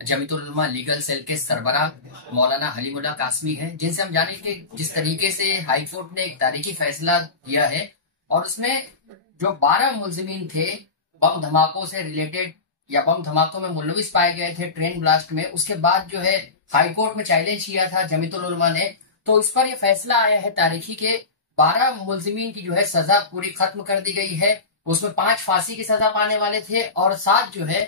जमीयतुल उलमा legal cell के सरबराह मौलाना हलीमुल्लाह कासमी हैं, जिनसे हम जाने कि जिस तरीके से हाई कोर्ट ने एक तारीखी फैसला दिया है और उसमें जो 12 मुलजिमीन थे बम धमाकों से रिलेटेड या बम धमाकों में मुलविस पाए गए थे ट्रेन ब्लास्ट में, उसके बाद जो है हाई कोर्ट में चैलेंज किया था जमीयतुल उलमा ने। तो इस पर यह फैसला आया है तारीखी के 12 मुलजिमीन की जो है सजा पूरी खत्म कर दी गई है। उसमें 5 फांसी की सजा पाने वाले थे और 7 जो है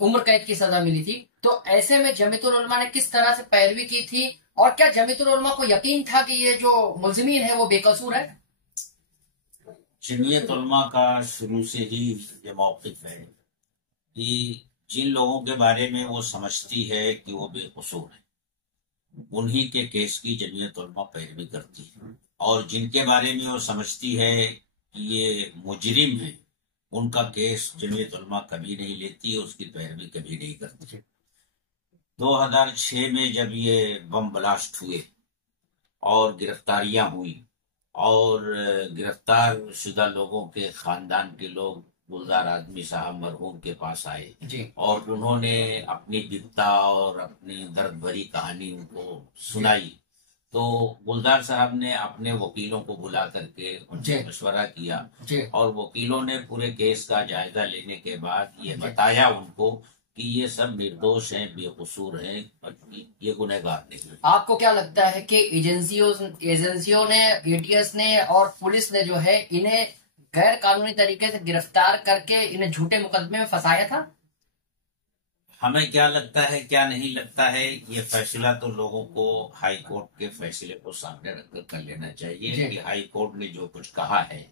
उम्र कैद की सजा मिली थी। तो ऐसे में जमीयतुल उलमा ने किस तरह से पैरवी की थी और क्या जमीयतुल उलमा को यकीन था कि ये जो मुलजिमीन है वो बेकसूर है? जमीयत उलमा का शुरू से ही ये मौक़िफ़ है कि जिन लोगों के बारे में वो समझती है कि वो बेकसूर है, उन्हीं के केस की जमीयत उलमा पैरवी करती है, और जिनके बारे में वो समझती है कि ये मुजरिम है, उनका केस जमीयत उलमा कभी नहीं लेती, उसकी पैरवी कभी नहीं करती। 2006 में जब ये बम ब्लास्ट हुए और गिरफ्तारियां हुई और गिरफ्तार शुदा लोगों के खानदान के लोग गुलजार आदमी साहब मरहूम के पास आए और उन्होंने अपनी बिपता और अपनी दर्द भरी कहानी उनको सुनाई, तो गुलजार साहब ने अपने वकीलों को बुला करके उनसे मशवरा किया और वकीलों ने पूरे केस का जायजा लेने के बाद ये बताया उनको कि ये सब निर्दोष हैं, बेकसूर हैं, ये गुनहगार नहीं। आपको क्या लगता है कि एजेंसियों ने, एटीएस ने और पुलिस ने जो है इन्हें गैर कानूनी तरीके से गिरफ्तार करके इन्हें झूठे मुकदमे में फंसाया था? हमें क्या लगता है क्या नहीं लगता है, ये फैसला तो लोगों को हाई कोर्ट के फैसले को सामने रखकर कर लेना चाहिए कि हाई कोर्ट ने जो कुछ कहा है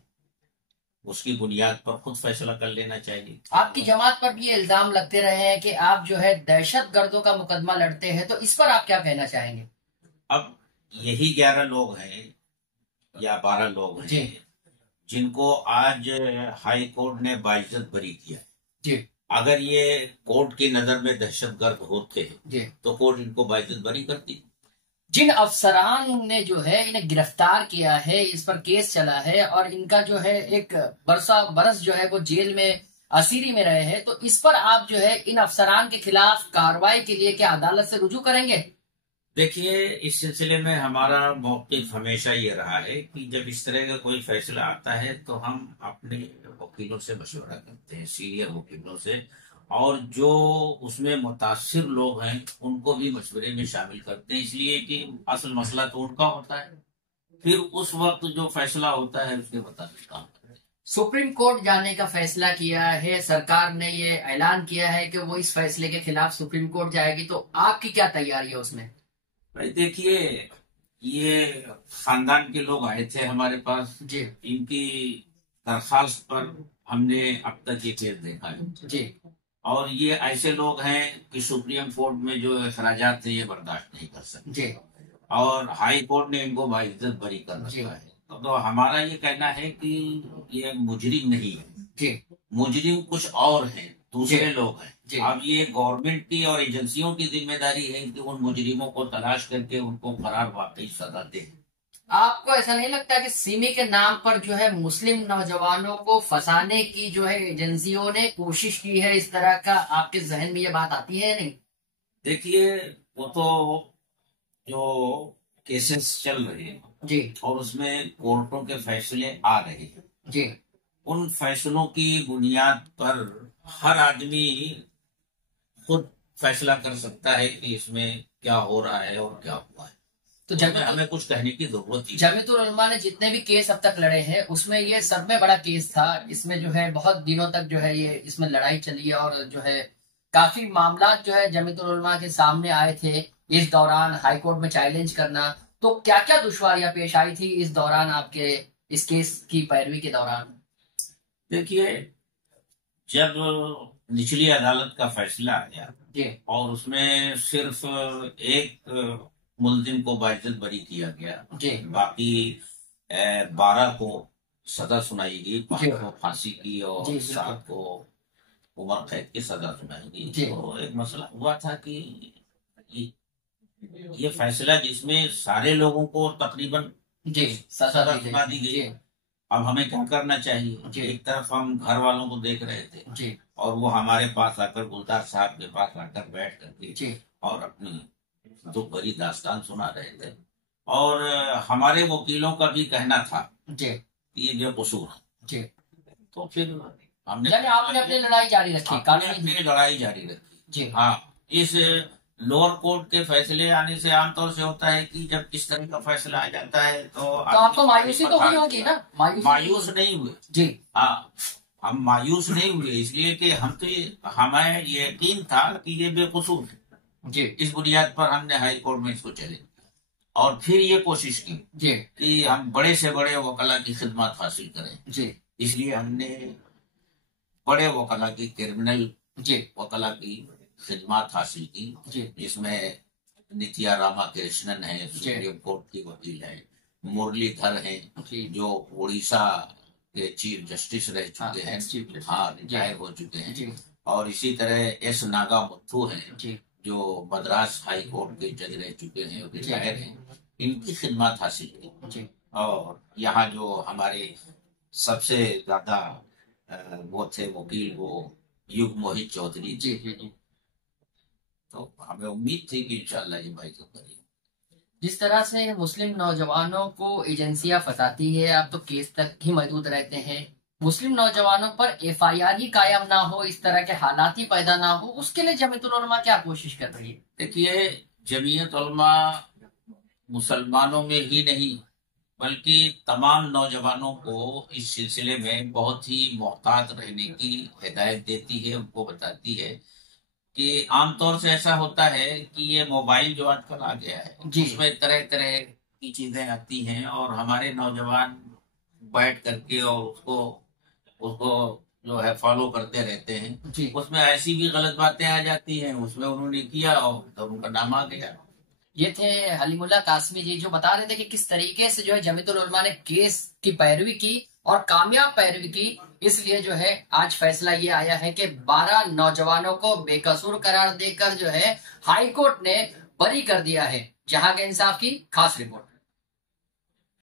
उसकी बुनियाद पर खुद फैसला कर लेना चाहिए। आपकी जमात पर भी ये इल्जाम लगते रहे हैं कि आप जो है दहशत गर्दों का मुकदमा लड़ते हैं, तो इस पर आप क्या कहना चाहेंगे? अब यही 11 लोग हैं या 12 लोग हैं जिनको आज हाई कोर्ट ने बाइज्जत बरी किया है। अगर ये कोर्ट की नजर में दहशतगर्द होते तो कोर्ट इनको बाइज्जत बरी करती। जिन अफसरान ने जो है इन्हें गिरफ्तार किया है, इस पर केस चला है और इनका जो है एक बरस जो है वो जेल में असीरी में रहे हैं, तो इस पर आप जो है इन अफसरान के खिलाफ कार्रवाई के लिए क्या अदालत से रुजू करेंगे? देखिए, इस सिलसिले में हमारा मौक़िफ़ हमेशा ये रहा है कि जब इस तरह का कोई फैसला आता है तो हम अपने वकीलों से मशवरा करते हैं, सीनियर वकीलों से, और जो उसमें मुतासिर लोग हैं उनको भी मशवरे में शामिल करते हैं, इसलिए कि असल मसला तो उनका होता है, फिर उस वक्त जो फैसला होता है उसके मुताबिक काम करते हैं। सुप्रीम कोर्ट जाने का फैसला किया है, सरकार ने ये ऐलान किया है कि वो इस फैसले के खिलाफ सुप्रीम कोर्ट जाएगी, तो आपकी क्या तैयारी है उसमें? भाई देखिए, ये खानदान के लोग आए थे हमारे पास इनकी दरखास्त पर, हमने अब तक ये केस देखा है और ये ऐसे लोग हैं कि सुप्रीम कोर्ट में जो अखराजात थे ये बर्दाश्त नहीं कर सकते और हाई कोर्ट ने इनको बाइज्जत बरी कर रखा है। तो हमारा ये कहना है कि ये मुजरिम नहीं है, मुजरिम कुछ और है, दूसरे लोग हैं। अब ये गवर्नमेंट की और एजेंसियों की जिम्मेदारी है कि उन मुजरिमों को तलाश करके उनको फरार वाकई सजा दे। आपको ऐसा नहीं लगता कि सिमी के नाम पर जो है मुस्लिम नौजवानों को फंसाने की जो है एजेंसियों ने कोशिश की है, इस तरह का आपके जहन में ये बात आती है नहीं? देखिए, वो तो जो केसेस चल रहे हैं और उसमें कोर्टों के फैसले आ रहे हैं उन फैसलों की बुनियाद पर हर आदमी खुद फैसला कर सकता है कि इसमें क्या हो रहा है और क्या हुआ है, तो हमें कुछ कहने की जरूरत नहीं। जमीयतुल उलमा ने जितने भी केस अब तक लड़े हैं उसमें ये सब में बड़ा केस था। इसमें जो है बहुत दिनों तक जो है ये इसमें लड़ाई चली है और जो है काफी मामला जो है जमीयतुल उलमा के सामने आए थे इस दौरान हाईकोर्ट में चैलेंज करना। तो क्या क्या दुश्वारियां पेश आई थी इस दौरान आपके इस केस की पैरवी के दौरान? देखिए, जब निचली अदालत का फैसला आया और उसमें सिर्फ एक मुलजिम को बाइज्जत बरी किया गया, बाकी 12 को सजा सुनाई गई, 5 को फांसी की और 7 को उम्र कैद की सजा सुनाई गई। तो एक मसला हुआ था कि ये फैसला जिसमें सारे लोगों को तकरीबन सजा सुना दी गई, अब हमें क्या करना चाहिए? एक तरफ हम घर वालों को देख रहे थे और वो हमारे पास आकर गुलजार साहब के पास आकर बैठ करके और अपनी दुख भरी दास्तान सुना रहे थे। और हमारे वकीलों का भी कहना था कि ये बेकसूर है। तो फिर हमने आपने अपनी लड़ाई जारी रखी, अपनी लड़ाई जारी रखी। हाँ, इस लोअर कोर्ट के फैसले आने से आमतौर से होता है कि जब इस तरह का फैसला आ जाता है तो आपको मायूसी तो हुई होगी ना? मायूस नहीं हुए जी। हाँ, हम मायूस नहीं हुए इसलिए कि हमें यकीन था कि ये बेकसूर है जी। इस बुनियाद पर हमने हाई कोर्ट में इसको चले और फिर ये कोशिश की जी कि हम बड़े से बड़े वकला की खिदमत हासिल करें जी। इसलिए हमने बड़े वकला की क्रिमिनल वकला की खिदमत हासिल की, जिसमें नित्या रामा कृष्णन है, सुप्रीम कोर्ट की वकील है, मुरलीधर हैं जो उड़ीसा के चीफ जस्टिस रह चुके हैं, हाँ रिटायर हो चुके हैं, और इसी तरह एस नागामुथु हैं जो मद्रास हाई कोर्ट के जज रह चुके हैं, रिटायर हैं। इनकी खिदमत हासिल की। और यहाँ जो हमारे सबसे ज्यादा वो थे वकील, वो युग मोहित चौधरी जी। तो हमें उम्मीद थी कि इंशाल्लाह ये भाई तो करेंगे। जिस तरह से मुस्लिम नौजवानों को एजेंसियां फंसाती है, आप तो केस तक ही मौजूद रहते हैं, मुस्लिम नौजवानों पर एफआईआर ही कायम ना हो, इस तरह के हालात ही पैदा ना हो, उसके लिए जमीयतुल उलमा क्या कोशिश कर रही है? देखिए, जमीयत उलमा मुसलमानों में ही नहीं बल्कि तमाम नौजवानों को इस सिलसिले में बहुत ही मोहतात रहने की हिदायत देती है, उनको बताती है कि आमतौर से ऐसा होता है कि ये मोबाइल जो आजकल आ गया है उसमें तरह तरह की चीजें आती हैं और हमारे नौजवान बैठ करके और उसको जो है फॉलो करते रहते हैं। उसमें ऐसी भी गलत बातें आ जाती हैं, उसमें उन्होंने किया और तो उनका नाम आ गया। ये थे हलीमुल्लाह कासमी जी जो बता रहे थे कि किस तरीके से जो है जमीयतुल उलमा ने केस की पैरवी की और कामयाब पैरवी की। इसलिए जो है आज फैसला ये आया है कि 12 नौजवानों को बेकसूर करार देकर जो है हाई कोर्ट ने बरी कर दिया है। जहां के इंसाफ की खास रिपोर्ट।